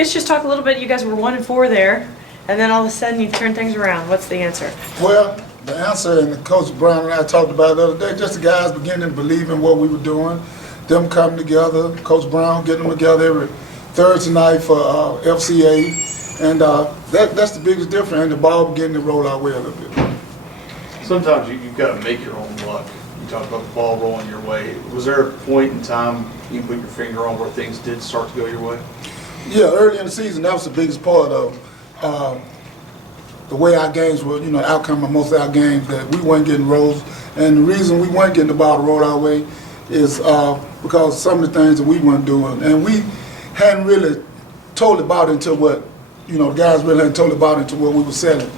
Could just talk a little bit, you guys were 1-4 there, and then all of a sudden you turned things around. What's the answer? Well, the answer, and Coach Brown and I talked about it the other day, just the guys beginning to believe in what we were doing, them coming together, Coach Brown getting them together every Thursday night for FCA, and that's the biggest difference, and the ball beginning to roll our way a little bit. Sometimes you've got to make your own luck. You talked about the ball rolling your way. Was there a point in time you put your finger on where things did start to go your way? Yeah, early in the season, that was the biggest part of the way our games were, the outcome of most of our games, that we weren't getting rolls. And the reason we weren't getting the ball to roll our way is because some of the things that we weren't doing. And we hadn't really totally bought into what, the guys really hadn't totally bought into what we were selling.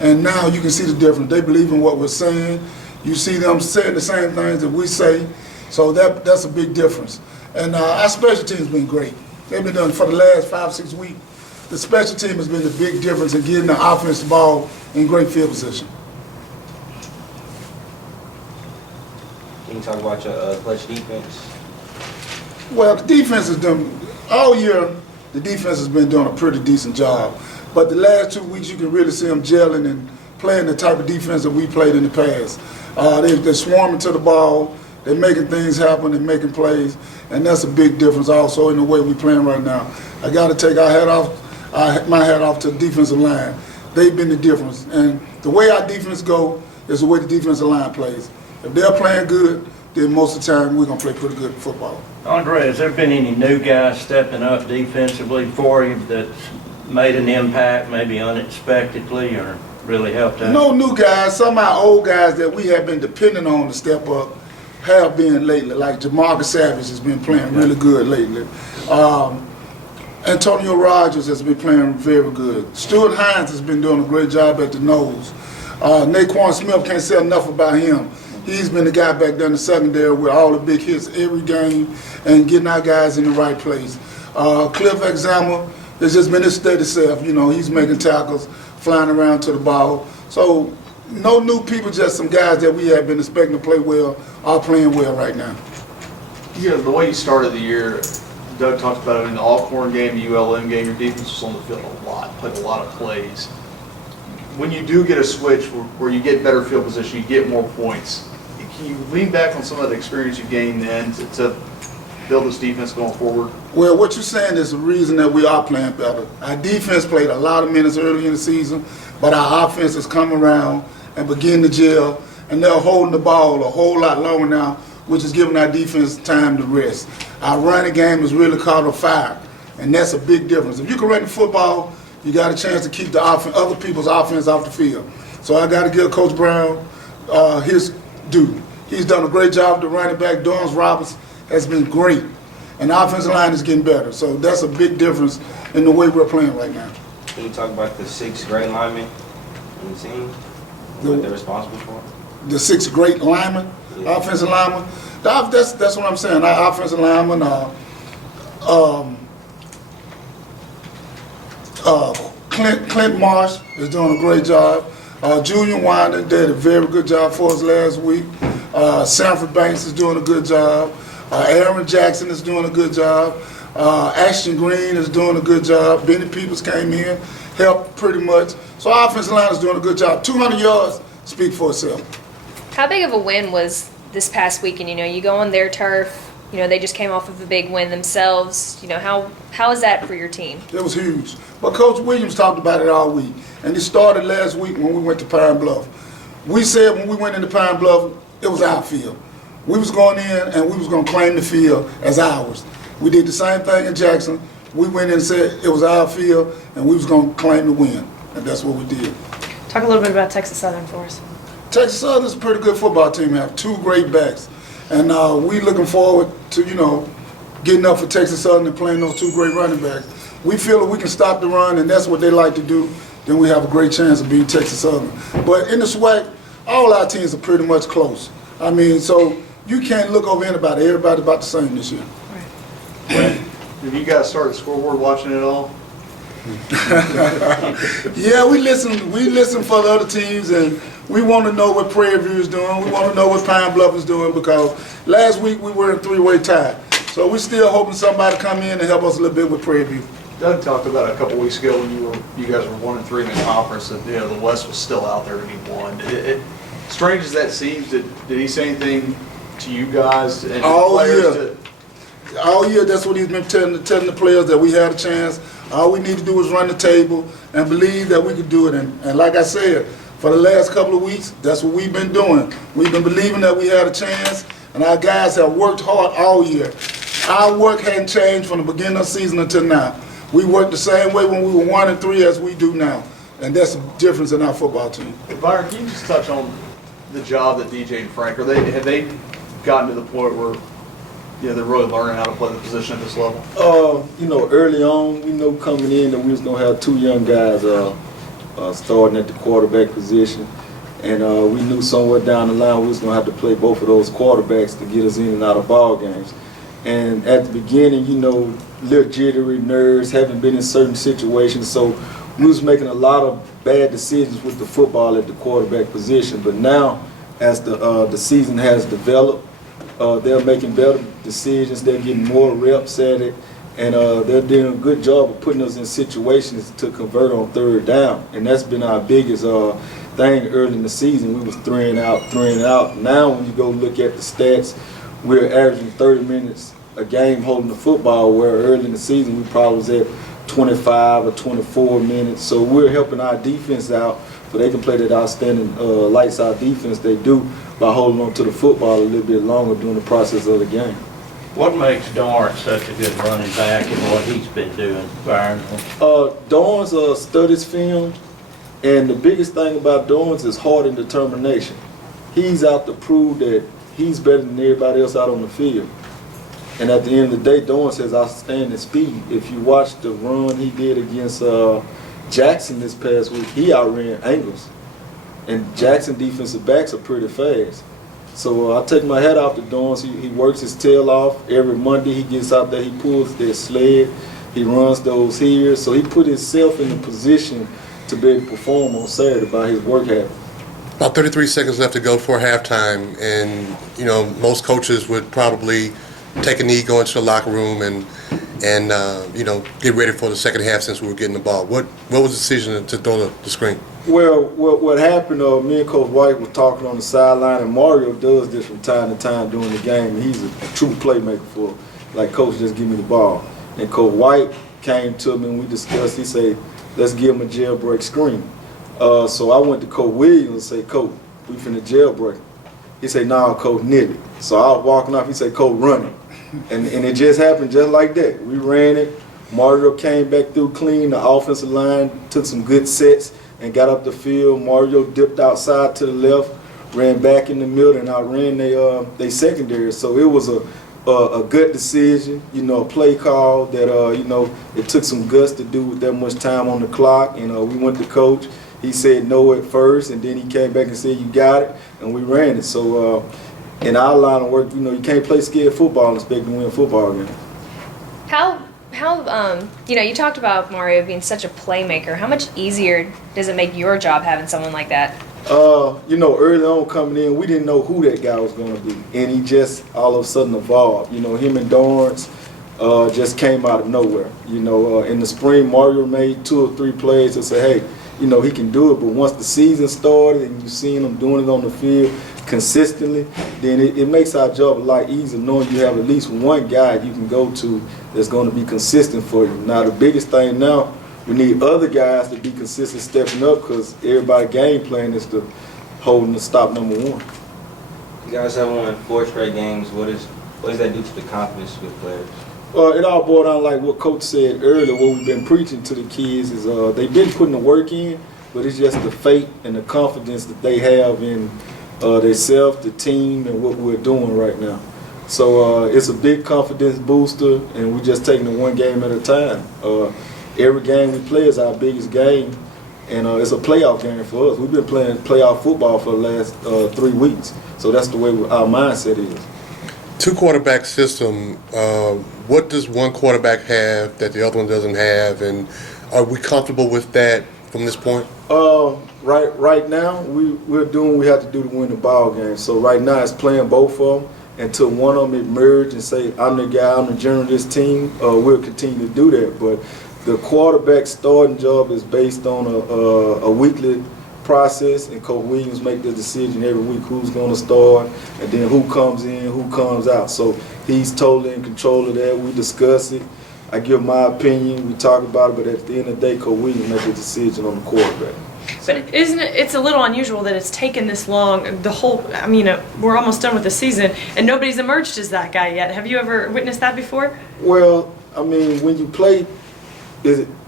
And now you can see the difference. They believe in what we're saying. You see them saying the same things that we say. So that's a big difference. And our special team has been great. They've been doing for the last 5-6 weeks. The special team has been the big difference in getting the offensive ball in great field position. Can you talk about your clutch defense? Well, the defense has done, all year, the defense has been doing a pretty decent job. But the last 2 weeks, you can really see them gelling and playing the type of defense that we played in the past. They're swarming to the ball, they're making things happen, they're making plays, and that's a big difference also in the way we're playing right now. I got to take my hat off to the defensive line. They've been the difference, and the way our defense go is the way the defensive line plays. If they're playing good, then most of the time we're going to play pretty good football. Andre, has there been any new guys stepping up defensively for you that's made an impact, maybe unexpectedly, or really helped out? No new guys. Some of our old guys that we have been depending on to step up have been lately. Like Jamarcus Savage has been playing really good lately. Antonio Rogers has been playing very good. Stuart Hines has been doing a great job at the nose. Naquan Smith, can't say enough about him. He's been the guy back there in the secondary with all the big hits every game and getting our guys in the right place. Cliff Examer has just been his steady self. He's making tackles, flying around to the ball. So no new people, just some guys that we have been expecting to play well are playing well right now. Yeah, the way you started the year, Doug talked about it in the Alcorn game, the ULM game, your defense was on the field a lot, played a lot of plays. When you do get a switch where you get better field position, you get more points, can you lean back on some of the experience you gained then to build this defense going forward? Well, what you're saying is the reason that we are playing better. Our defense played a lot of minutes early in the season, but our offense has come around and begin to gel, and they're holding the ball a whole lot longer now, which is giving our defense time to rest. Our running game has really caught a fire, and that's a big difference. If you can run the football, you got a chance to keep the other people's offense off the field. So I got to give Coach Brown his due. He's done a great job. The running back, Dorrance Roberts, has been great, and the offensive line is getting better. So that's a big difference in the way we're playing right now. Can you talk about the 6 great linemen on the team? What they're responsible for? The 6 great linemen, Yeah. offensive linemen. That's what I'm saying. Our offensive linemen Clint Marsh is doing a great job. Julian Winder did a very good job for us last week. Sanford Banks is doing a good job. Aaron Jackson is doing a good job. Ashton Green is doing a good job. Benny Peoples came in, helped pretty much. So our offensive line is doing a good job. 200 yards speak for itself. How big of a win was this past weekend? You go on their turf. They just came off of a big win themselves. How is that for your team? It was huge. But Coach Williams talked about it all week. And it started last week when we went to Pine Bluff. We said when we went into Pine Bluff, it was our field. We was going in and we was going to claim the field as ours. We did the same thing in Jackson. We went in and said it was our field and we was going to claim the win. And that's what we did. Talk a little bit about Texas Southern for us. Texas Southern is a pretty good football team. They have 2 great backs. And we looking forward to, getting up for Texas Southern and playing those 2 great running backs. We feel that we can stop the run, and that's what they like to do. Then we have a great chance of beating Texas Southern. But in the SWAC, all our teams are pretty much close. So you can't look over anybody. Everybody's about the same this year. Have you guys started scoreboard watching it all? Yeah, we listen for the other teams, and we want to know what Prairie View is doing. We want to know what Pine Bluff is doing, because last week we were in 3-way tie. So we're still hoping somebody come in and help us a little bit with Prairie View. Doug talked about a couple weeks ago when you guys were 1-3 in the conference, that the West was still out there to be won. Strange as that seems, did he say anything to you guys and All players? year. All year, that's what he's been telling the players, that we had a chance. All we need to do is run the table and believe that we could do it. And like I said, for the last couple of weeks, that's what we've been doing. We've been believing that we had a chance, and our guys have worked hard all year. Our work hadn't changed from the beginning of the season until now. We worked the same way when we were 1-3 as we do now, and that's the difference in our football team. Vyron, can you just touch on the job that DJ and Frank, have they gotten to the point where they're really learning how to play the position at this level? Early on, we know coming in that we was gonna have two young guys starting at the quarterback position, and we knew somewhere down the line we was gonna have to play both of those quarterbacks to get us in and out of ball games. And at the beginning, little jittery, nerves, haven't been in certain situations, so we was making a lot of bad decisions with the football at the quarterback position. But now, as the season has developed, they're making better decisions. They're getting more reps at it, and they're doing a good job of putting us in situations to convert on third down. And that's been our biggest thing early in the season. We was three and out. Now, when you go look at the stats, we're averaging 30 minutes a game holding the football, where early in the season we probably was at 25 or 24 minutes. So we're helping our defense out so they can play that outstanding lights out defense they do by holding on to the football a little bit longer during the process of the game. What makes Dorrance such a good running back and what he's been doing, Byron? Dorrance studies film, and the biggest thing about Dorrance is heart and determination. He's out to prove that he's better than everybody else out on the field. And at the end of the day, Dorrance has outstanding speed. If you watch the run he did against Jackson this past week, he outran Angles. And Jackson defensive backs are pretty fast. So I take my hat off to Dorrance. He works his tail off. Every Monday he gets out there, he pulls that sled, he runs those here. So he put himself in a position to be able to perform on Saturday by his work habit. About 33 seconds left to go for halftime, and most coaches would probably take a knee, go into the locker room, and get ready for the second half since we were getting the ball. What was the decision to throw the screen? Well, what happened, me and Coach White were talking on the sideline, and Mario does this from time to time during the game, and he's a true playmaker for, like, Coach, just give me the ball. And Coach White came to me and we discussed, he said, let's give him a jailbreak screen. So I went to Coach Williams and said, Coach, we finna jailbreak. He said, nah, Coach, knit it. So I was walking off, he said, Coach, run it. And it just happened just like that. We ran it. Mario came back through clean. The offensive line took some good sets and got up the field. Mario dipped outside to the left, ran back in the middle, and outran they secondary. So it was a good decision, a play call that, it took some guts to do with that much time on the clock. We went to Coach. He said no at first, and then he came back and said, you got it, and we ran it. So in our line of work, you can't play scared football and expect to win a football game. How you talked about Mario being such a playmaker. How much easier does it make your job having someone like that? Early on coming in, we didn't know who that guy was going to be, and he just all of a sudden evolved. Him and Dorrance just came out of nowhere. In the spring, Mario made 2 or 3 plays to say, hey, he can do it. But once the season started and you've seen him doing it on the field consistently, then it makes our job a lot easier knowing you have at least one guy you can go to that's going to be consistent for you. Now, the biggest thing now, we need other guys to be consistent stepping up because everybody game plan is to hold the stop number 1. You guys have won 4 straight games. What does that do to the confidence with players? It all boiled down like what Coach said earlier. What we've been preaching to the kids is they've been putting the work in, but it's just the faith and the confidence that they have in themselves, the team, and what we're doing right now. So it's a big confidence booster, and we're just taking it one game at a time. Every game we play is our biggest game, and it's a playoff game for us. We've been playing playoff football for the last 3 weeks, so that's the way our mindset is. 2 quarterback system, what does one quarterback have that the other one doesn't have, and are we comfortable with that from this point? Right now, we're doing what we have to do to win the ball game. So right now, it's playing both of them until one of them emerge and say, I'm the guy, I'm the general of this team. We'll continue to do that. But the quarterback starting job is based on a weekly process, and Coach Williams make the decision every week who's going to start and then who comes in, who comes out. So he's totally in control of that. We discuss it. I give my opinion. We talk about it, but at the end of the day, Coach Williams makes the decision on the quarterback. But isn't it, it's a little unusual that it's taken this long, the whole, I mean, we're almost done with the season, and nobody's emerged as that guy yet. Have you ever witnessed that before? Well, I mean, when you play,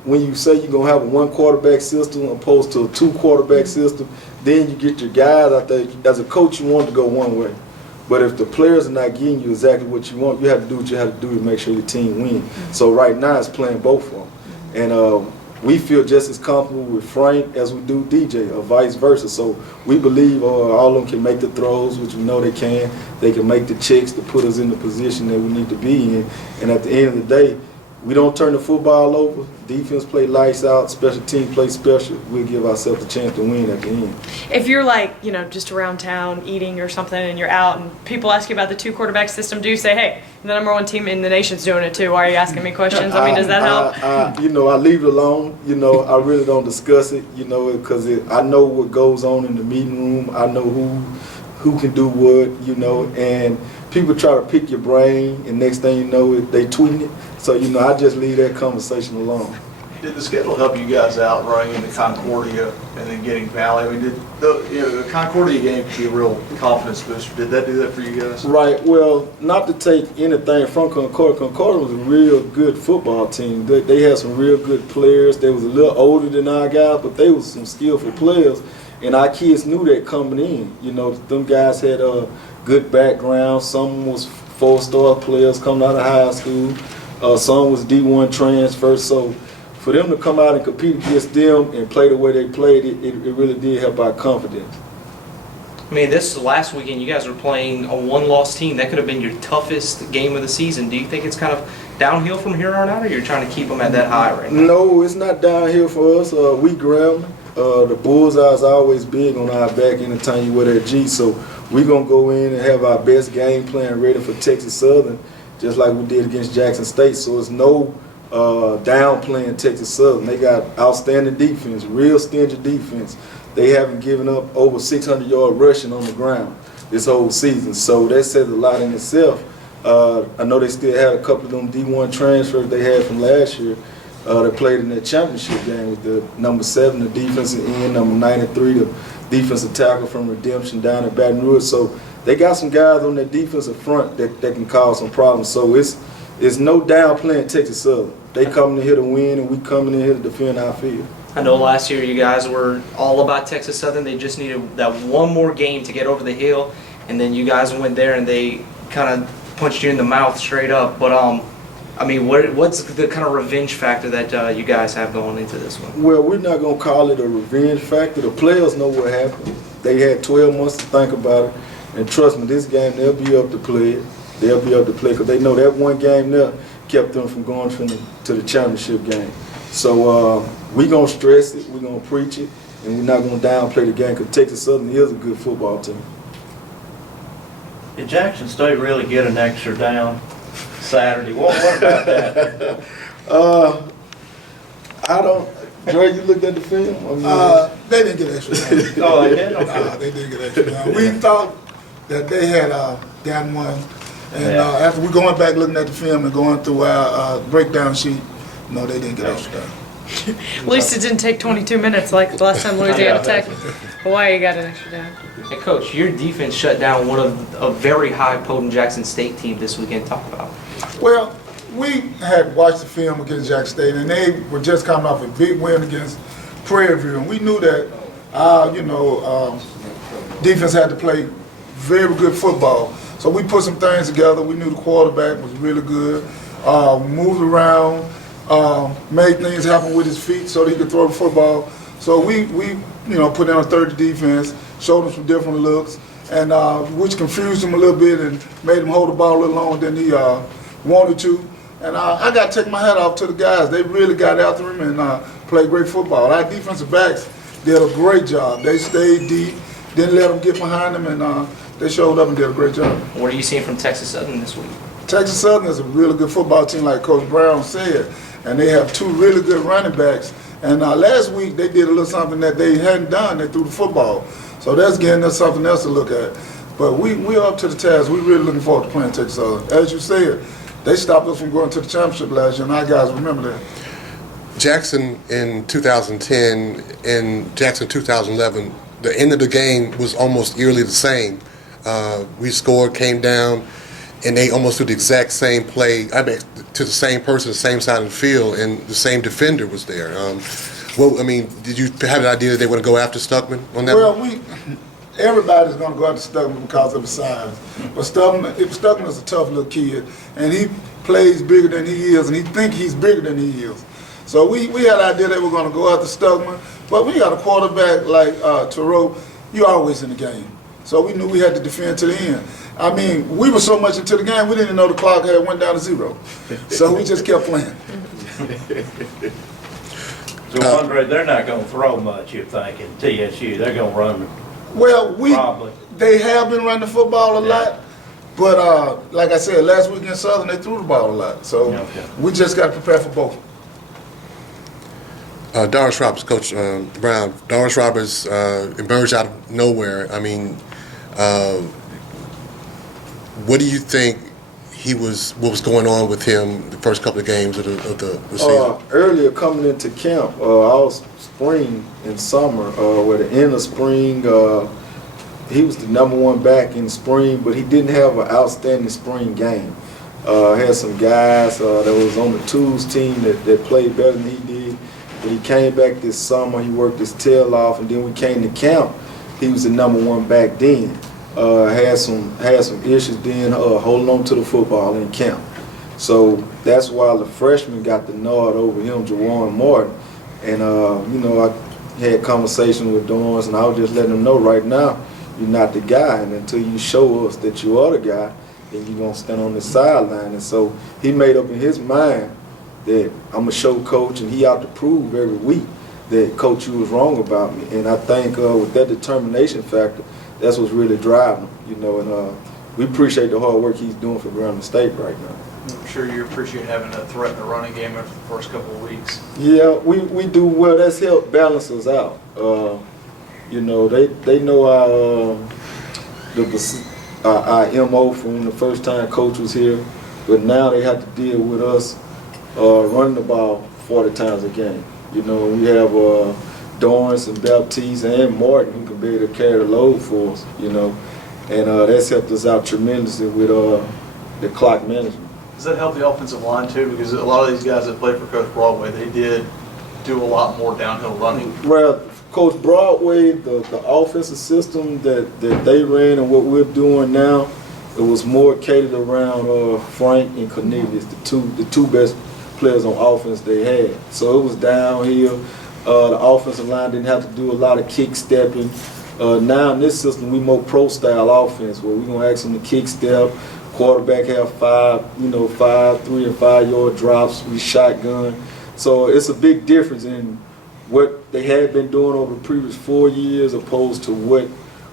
when you say you're going to have a one quarterback system opposed to a two quarterback system, then you get your guys out there. As a coach, you want to go one way. But if the players are not giving you exactly what you want, you have to do what you have to do to make sure your team wins. So right now it's playing both of them. And we feel just as comfortable with Frank as we do DJ, or vice versa. So we believe all of them can make the throws, which we know they can. They can make the checks to put us in the position that we need to be in. And at the end of the day, we don't turn the football over. Defense play lights out. Special team play special. We'll give ourselves a chance to win at the end. If you're like, you know, just around town eating or something and you're out and people ask you about the two quarterback system, do you say, hey, the number one team in the nation's doing it too? Why are you asking me questions? I mean, does that help? You know, I leave it alone. You know, I really don't discuss it, you know, because I know what goes on in the meeting room. I know who can do what, you know, and people try to pick your brain, and next thing you know, they tweeting it. So, you know, I just leave that conversation alone. Did the schedule help you guys out running into Concordia and then getting Valley? I mean, the Concordia game could be a real confidence booster. Did that do that for you guys? Right. Well, not to take anything from Concordia. Concordia was a real good football team. They had some real good players. They was a little older than our guys, but they was some skillful players. And our kids knew that coming in. You know, them guys had a good background. Some was four-star players coming out of high school. Some was D1 transfers. So for them to come out and compete against them and play the way they played, it really did help our confidence. I mean, this last weekend, you guys were playing a one-loss team. That could have been your toughest game of the season. Do you think it's kind of downhill from here on out, or you're trying to keep them at that high right now? No, it's not downhill for us. We Grambling. The bullseye is always big on our back anytime you wear that G. So we're going to go in and have our best game plan ready for Texas Southern, just like we did against Jackson State. So it's no downplaying Texas Southern. They got outstanding defense, real stingy defense. They haven't given up over 600-yard rushing on the ground this whole season. So that says a lot in itself. I know they still had a couple of them D1 transfers they had from last year that played in that championship game with the number 7, the defensive end, number 93, the defensive tackle from Redemption down at Baton Rouge. So they got some guys on that defensive front that can cause some problems. So it's no downplaying Texas Southern. They coming in here to win, and we coming in here to defend our field. I know last year you guys were all about Texas Southern. They just needed that one more game to get over the hill, and then you guys went there and they kind of punched you in the mouth straight up. But I mean, what's the kind of revenge factor that you guys have going into this one? Well, we're not going to call it a revenge factor. The players know what happened. They had 12 months to think about it. And trust me, this game, they'll be up to play it. They'll be up to play because they know that one game there kept them from going to the championship game. So we're going to stress it, we're going to preach it, and we're not going to downplay the game because Texas Southern is a good football team. Did Jackson State really get an extra down Saturday? What about that? I don't. Dre, you looked at the film? They didn't get extra down. Oh, they did? Okay. They didn't get extra down. We thought that they had gotten one. And after we going back looking at the film and going through our breakdown sheet, no, they didn't get extra down. At least it didn't take 22 minutes like the last time Louisiana Tech. Hawaii got an extra down. Hey, Coach, your defense shut down one of a very high potent Jackson State team this weekend. Talk about it. Well, we had watched the film against Jackson State, and they were just coming off a big win against Prairie View, and we knew that defense had to play very good football. So we put some things together. We knew the quarterback was really good, moved around, made things happen with his feet so that he could throw the football. So we put down a 30 defense, showed him some different looks, and which confused him a little bit and made him hold the ball a little longer than he wanted to. And I got to take my hat off to the guys. They really got after him and played great football. Our defensive backs did a great job. They stayed deep, didn't let them get behind them, and they showed up and did a great job. What are you seeing from Texas Southern this week? Texas Southern is a really good football team, like Coach Brown said. and they have two really good running backs. And last week they did a little something that they hadn't done. They threw the football, so that's getting us something else to look at. But we're up to the task. We're really looking forward to playing Texas Southern. As you said, they stopped us from going to the championship last year, and our guys remember that. Jackson in 2010 and Jackson 2011, the end of the game was almost eerily the same. We scored, came down, and they almost did the exact same play. I mean, to the same person, the same side of the field, and the same defender was there. Well, I mean, did you have an idea that they were going to go after Stuckman on that? Well, everybody's going to go after Stuckman because of his size. But Stuckman is a tough little kid, and he plays bigger than he is, and he thinks he's bigger than he is. So we had an idea that we're going to go after Stuckman. But we got a quarterback like Terrell, you're always in the game. So we knew we had to defend to the end. I mean, we were so much into the game, we didn't even know the clock had went down to 0. So we just kept playing. So Andre, they're not going to throw much, you're thinking, TSU. They're going to run Well, probably. They have been running the football a lot. But like I said, last week in Southern, they threw the ball a lot. So we just got to prepare for both. Doris Roberts, Coach Brown. Doris Roberts emerged out of nowhere. I mean, what do you think what was going on with him the first couple of games of the season? Earlier coming into camp, I was spring and summer, where the end of spring, he was the #1 back in spring, but he didn't have an outstanding spring game. Had some guys that was on the twos team that played better than he did. But he came back this summer, he worked his tail off, and then we came to camp, he was the #1 back then. Had some issues then holding on to the football in camp. So that's why the freshman got the nod over him, Jawan Martin. And I had conversations with Dorns, and I was just letting him know right now, you're not the guy, and until you show us that you are the guy, then you're gonna stand on the sideline. And so he made up in his mind that I'm a show coach, and he out to prove every week that, Coach, you was wrong about me. And I think with that determination factor, that's what's really driving him, and we appreciate the hard work he's doing for Grambling State right now. I'm sure you appreciate having a threat in the running game after the first couple of weeks. Yeah, we do well. That's helped balance us out. They know our MO from when the first time Coach was here, but now they have to deal with us running the ball 40 times a game. We have Dorrance and Baptiste and Martin who can be able to carry the load for us, and that's helped us out tremendously with the clock management. Does that help the offensive line too? Because a lot of these guys that played for Coach Broadway, they did do a lot more downhill running. Well, Coach Broadway, the offensive system that they ran and what we're doing now, it was more catered around Frank and Cornelius, the two best players on offense they had. So it was downhill. The offensive line didn't have to do a lot of kick stepping. Now in this system, we more pro style offense where we're gonna ask them to kick step. Quarterback have 3 and 5 yard drops. We shotgun. So it's a big difference in what they had been doing over the previous 4 years opposed to what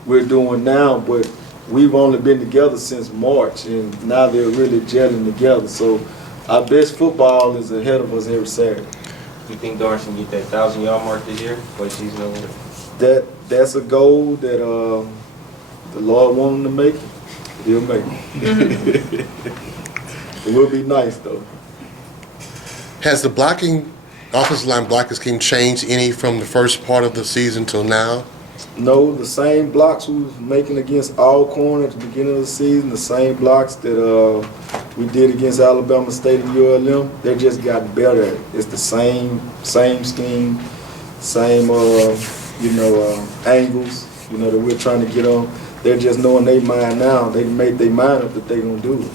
we're doing now. But we've only been together since March, and now they're really gelling together. So our best football is ahead of us every Saturday. You think Dorrance can get that 1,000-yard mark this year for the season over? That's a goal that the Lord wanted him to make it. He'll make it. It will be nice though. Has the offensive line blocking scheme changed any from the first part of the season till now? No, the same blocks we was making against Alcorn at the beginning of the season, the same blocks that we did against Alabama State and ULM, they just gotten better at it. It's the same scheme, same angles, that we're trying to get on. They're just knowing their mind now. They made their mind up that they're gonna do it.